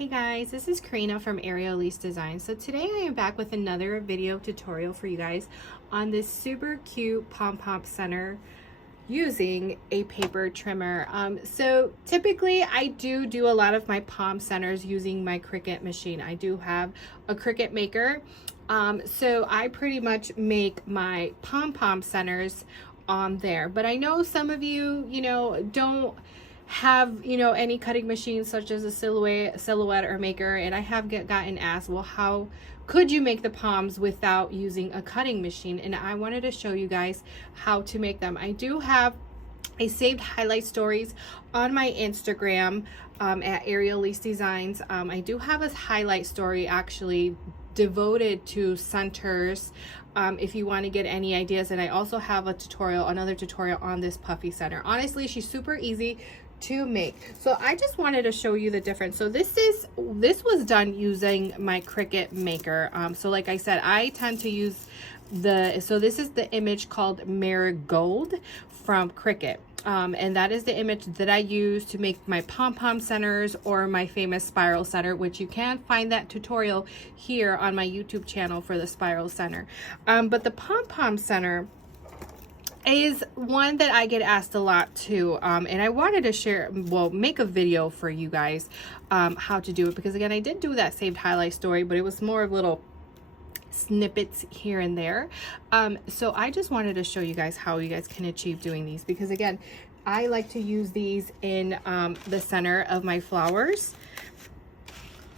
Hey guys, this is Karina from Aerial Lease Design. So today I am back with another video tutorial for you guys on this super cute pom-pom center using a paper trimmer. So typically I do a lot of my pom centers using my Cricut machine. I do have a Cricut maker. So I pretty much make my pom-pom centers on there. But I know some of you, don't have any cutting machines such as a silhouette or maker, and I have gotten asked, well, how could you make the palms without using a cutting machine? And I wanted to show you guys how to make them. I do have a saved highlight stories on my Instagram at Aerial Lease Designs. I do have a highlight story actually devoted to centers if you want to get any ideas, and I also have another tutorial on this puffy center. Honestly, she's super easy to make. So I just wanted to show you the difference. So this was done using my Cricut maker. So like I said, I tend to use so this is the image called Marigold from Cricut. And that is the image that I use to make my pom-pom centers or my famous spiral center, which you can find that tutorial here on my YouTube channel for the spiral center. But the pom-pom center is one that I get asked a lot too, and I wanted to make a video for you guys how to do it, because again, I did do that saved highlight story, but it was more little snippets here and there. So I just wanted to show you guys how you guys can achieve doing these, because again, I like to use these in the center of my flowers.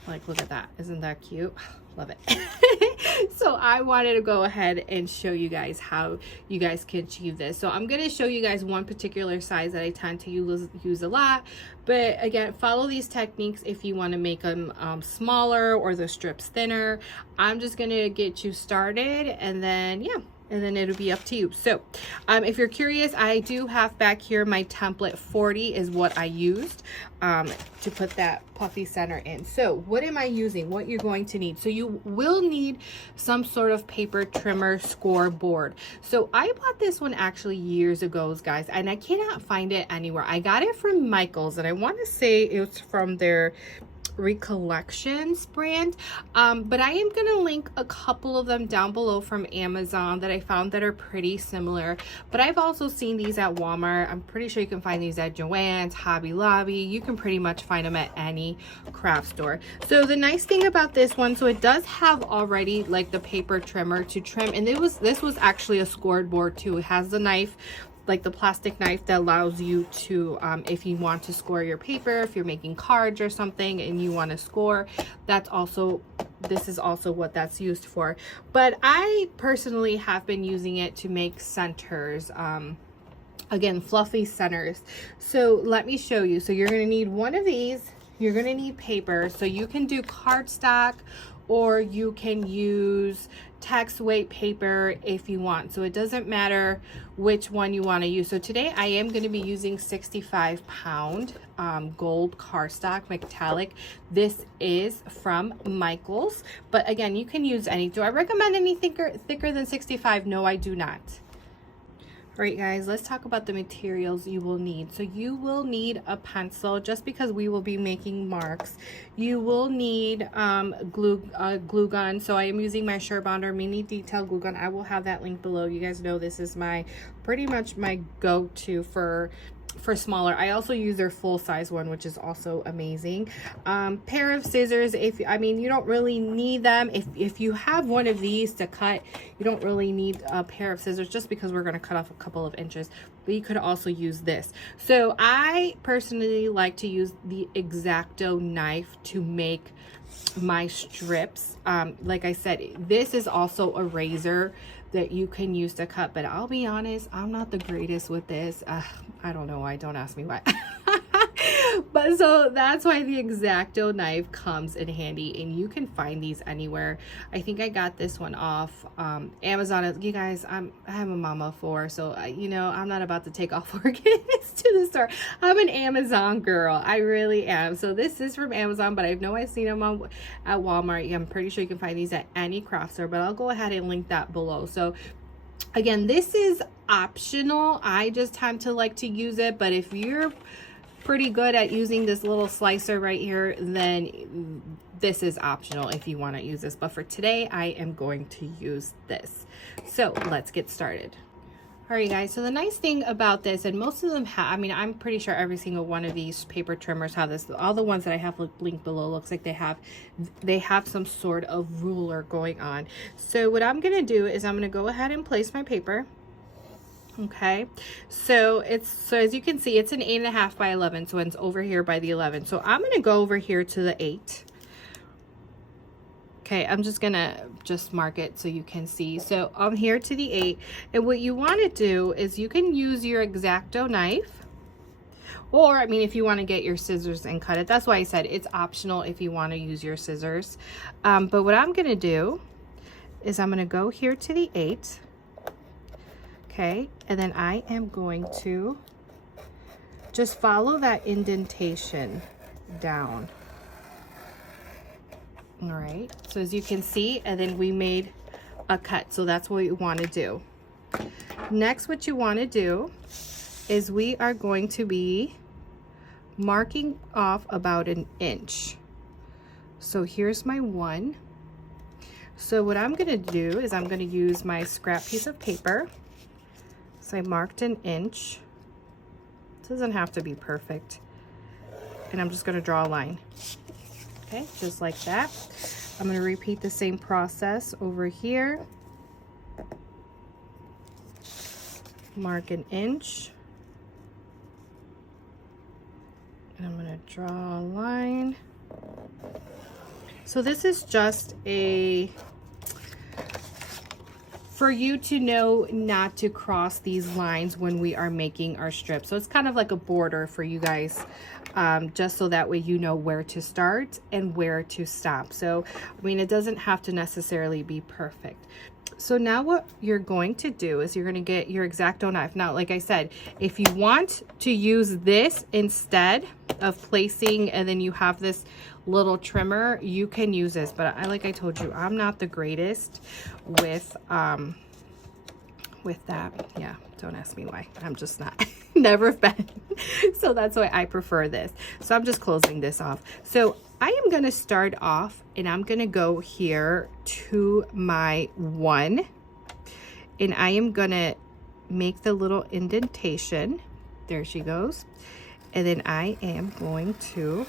Like, look at that, isn't that cute? Love it. So I wanted to go ahead and show you guys how you guys can achieve this. So I'm going to show you guys one particular size that I tend to use a lot, but again, follow these techniques if you want to make them smaller or the strips thinner. I'm just going to get you started, and then and then it'll be up to you. So if you're curious, I do have back here my template 40 is what I used to put that puffy center in. So what am I using? What you're going to need. So you will need some sort of paper trimmer scoreboard. So I bought this one actually years ago, guys, and I cannot find it anywhere. I got it from Michael's, and I want to say it was from their Recollections brand, but I am going to link a couple of them down below from Amazon that I found that are pretty similar. But I've also seen these at Walmart. I'm pretty sure you can find these at Joann's, Hobby Lobby. You can pretty much find them at any craft store. So the nice thing about this one, so it does have already like the paper trimmer to trim, and this was actually a scoreboard too. It has the knife, like the plastic knife that allows you to if you want to score your paper, if you're making cards or something and you want to score, this is also what that's used for. But I personally have been using it to make centers, again, fluffy centers. So let me show you. So you're going to need one of these. You're going to need paper, so you can do cardstock or you can use text weight paper if you want. So it doesn't matter which one you want to use. So today I am going to be using 65-pound gold cardstock metallic. This is from Michael's, but again, you can use any. Do I recommend any thicker than 65? No, I do not. All right, guys, let's talk about the materials you will need. So you will need a pencil, just because we will be making marks. You will need glue gun. So I am using my Surebonder mini detail glue gun. I will have that link below. You guys know this is pretty much my go-to for smaller. I also use their full-size one, which is also amazing. Pair of scissors. You don't really need them. If you have one of these to cut, you don't really need a pair of scissors, just because we're going to cut off a couple of inches. But you could also use this. So I personally like to use the X-Acto knife to make my strips. Like I said, this is also a razor that you can use to cut, but I'll be honest, I'm not the greatest with this. I don't know why, don't ask me why. But so that's why the X-Acto knife comes in handy, and you can find these anywhere. I think I got this one off Amazon. You guys, I'm a mama of four, so I'm not about to take off work to the store. I'm an Amazon girl, I really am. So this is from Amazon, but I know I've seen them at Walmart. I'm pretty sure you can find these at any craft store, but I'll go ahead and link that below. So again, this is optional. I just tend to like to use it, but if you're pretty good at using this little slicer right here, then this is optional if you want to use this. But for today, I am going to use this. So let's get started. All right, guys, so the nice thing about this, and most of them have, I mean, I'm pretty sure every single one of these paper trimmers have this. All the ones that I have linked below looks like they have some sort of ruler going on. So what I'm going to do is I'm going to go ahead and place my paper. Okay, so as you can see, it's an 8.5 by 11, so it's over here by the 11. So I'm going to go over here to the 8. Okay, I'm just gonna mark it so you can see. So I'm here to the 8, and what you want to do is you can use your X-Acto knife, or I mean, if you want to get your scissors and cut it. That's why I said it's optional if you want to use your scissors. But what I'm gonna do is I'm gonna go here to the 8. Okay, and then I am going to just follow that indentation down. All right, so as you can see, and then we made a cut, so that's what you want to do. Next, what you want to do is we are going to be marking off about an inch. So here's my 1. So what I'm going to do is I'm going to use my scrap piece of paper. So I marked an inch. It doesn't have to be perfect. And I'm just going to draw a line. Okay, just like that. I'm going to repeat the same process over here. Mark an inch. And I'm going to draw a line. So this is just for you to know not to cross these lines when we are making our strips. So it's kind of like a border for you guys, just so that way you know where to start and where to stop. So, I mean, it doesn't have to necessarily be perfect. So now what you're going to do is you're going to get your X-Acto knife. Now, like I said, if you want to use this instead of placing, and then you have this little trimmer, you can use this. But like I told you, I'm not the greatest with that. Yeah, don't ask me why. I'm just not. Never been. So that's why I prefer this. So I'm just closing this off. So I am going to start off, and I'm going to go here to my 1, and I am going to make the little indentation. There she goes. And then I am going to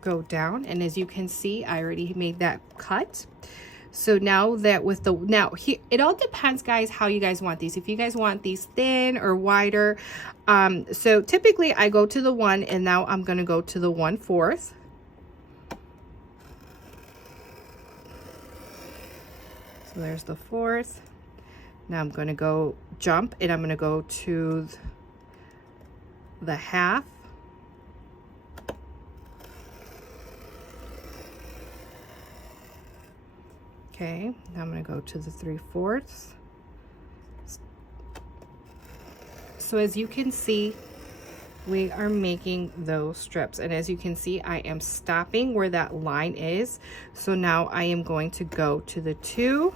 go down, and as you can see, I already made that cut. So now that with the, it all depends, guys, how you guys want these. If you guys want these thin or wider. So typically I go to the 1, and now I'm going to go to the 1/4. So there's the 4th. Now I'm going to go jump, and I'm going to go to the 1/2. Okay, now I'm going to go to the 3/4. So as you can see, we are making those strips, and as you can see, I am stopping where that line is. So now I am going to go to the 2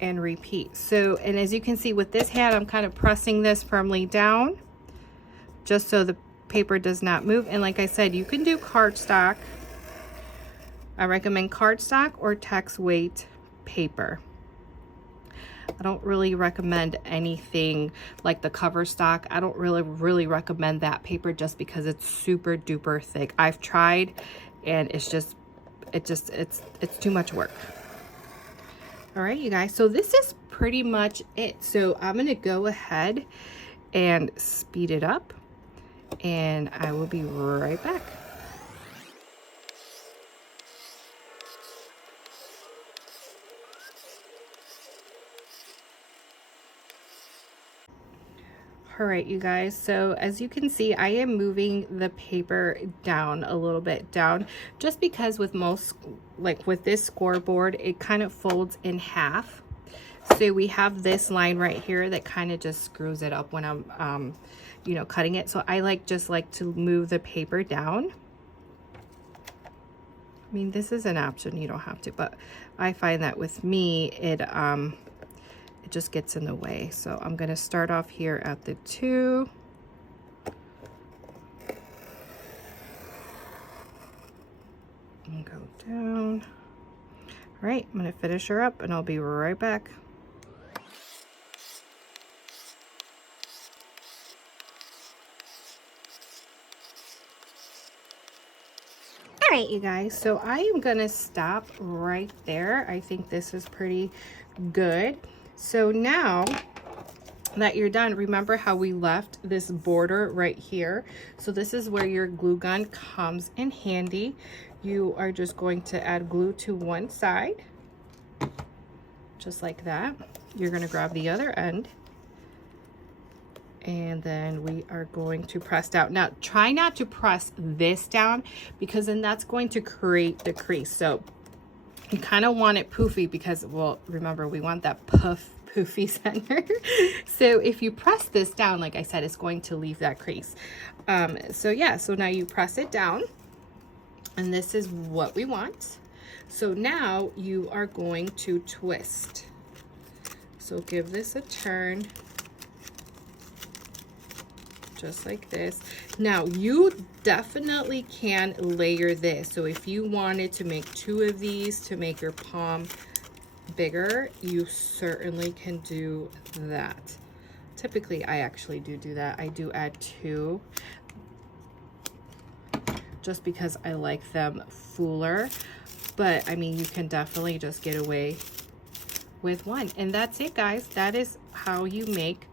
and repeat. So, and as you can see with this hand, I'm kind of pressing this firmly down just so the paper does not move. And like I said, you can do cardstock. I recommend cardstock or text weight paper. I don't really recommend anything like the cover stock. I don't really recommend that paper just because it's super duper thick. I've tried, and it's too much work. All right, you guys, so this is pretty much it. So I'm gonna go ahead and speed it up, and I will be right back. All right, you guys, so as you can see, I am moving the paper down a little bit down, just because with most, like with this scoreboard, it kind of folds in half. So we have this line right here that kind of just screws it up when I'm you know, cutting it. So I just like to move the paper down. I mean, this is an option, you don't have to, but I find that with me, it it just gets in the way. So I'm going to start off here at the 2. And go down. All right, I'm going to finish her up and I'll be right back. All right, you guys, so I am gonna stop right there. I think this is pretty good. So now that you're done, remember how we left this border right here? So this is where your glue gun comes in handy. You are just going to add glue to one side, just like that. You're gonna grab the other end, and then we are going to press down. Now, try not to press this down because then that's going to create the crease. So you kind of want it poofy because, well, remember, we want that poofy center. So if you press this down, like I said, it's going to leave that crease. So yeah, so now you press it down, and this is what we want. So now you are going to twist. So give this a turn. Just like this. Now you definitely can layer this. So if you wanted to make 2 of these to make your palm bigger, you certainly can do that. Typically, I actually do that. I do add 2 just because I like them fuller. But I mean, you can definitely just get away with 1. And that's it, guys. That is how you make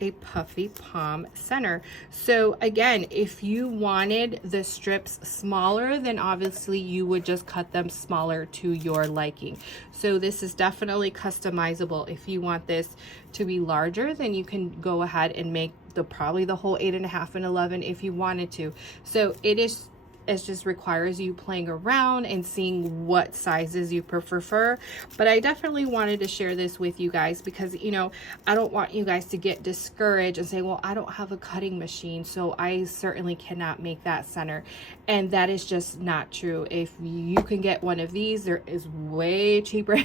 a puffy palm center. So again, if you wanted the strips smaller, then obviously you would just cut them smaller to your liking. So this is definitely customizable. If you want this to be larger, then you can go ahead and make probably the whole 8.5 and 11 if you wanted to. So it just requires you playing around and seeing what sizes you prefer. But I definitely wanted to share this with you guys because, you know, I don't want you guys to get discouraged and say, well, I don't have a cutting machine, so I certainly cannot make that center. And that is just not true. If you can get one of these, there is way cheaper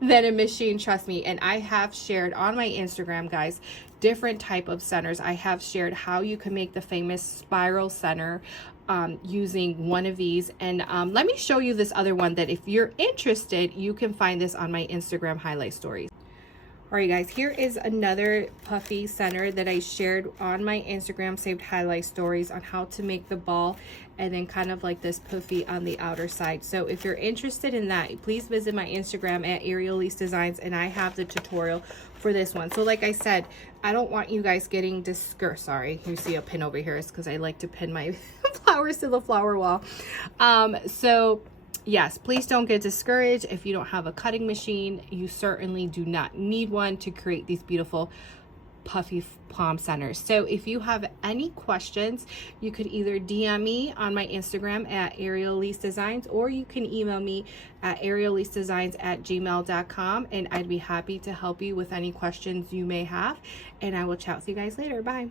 than a machine, trust me. And I have shared on my Instagram, guys, different type of centers. I have shared how you can make the famous spiral center using one of these. And let me show you this other one that if you're interested, you can find this on my Instagram highlight stories. All right, guys, here is another puffy center that I shared on my Instagram saved highlight stories on how to make the ball and then kind of like this puffy on the outer side. So if you're interested in that, please visit my Instagram at Ariel Elise Designs, and I have the tutorial for this one. So like I said, I don't want you guys getting discouraged. Sorry, you see a pin over here. It's because I like to pin my flowers to the flower wall. So yes, please don't get discouraged. If you don't have a cutting machine, you certainly do not need one to create these beautiful puffy palm centers. So if you have any questions, you could either DM me on my Instagram at Ariel Elise Designs, or you can email me at arielelisedesigns@gmail.com, and I'd be happy to help you with any questions you may have. And I will chat with you guys later. Bye.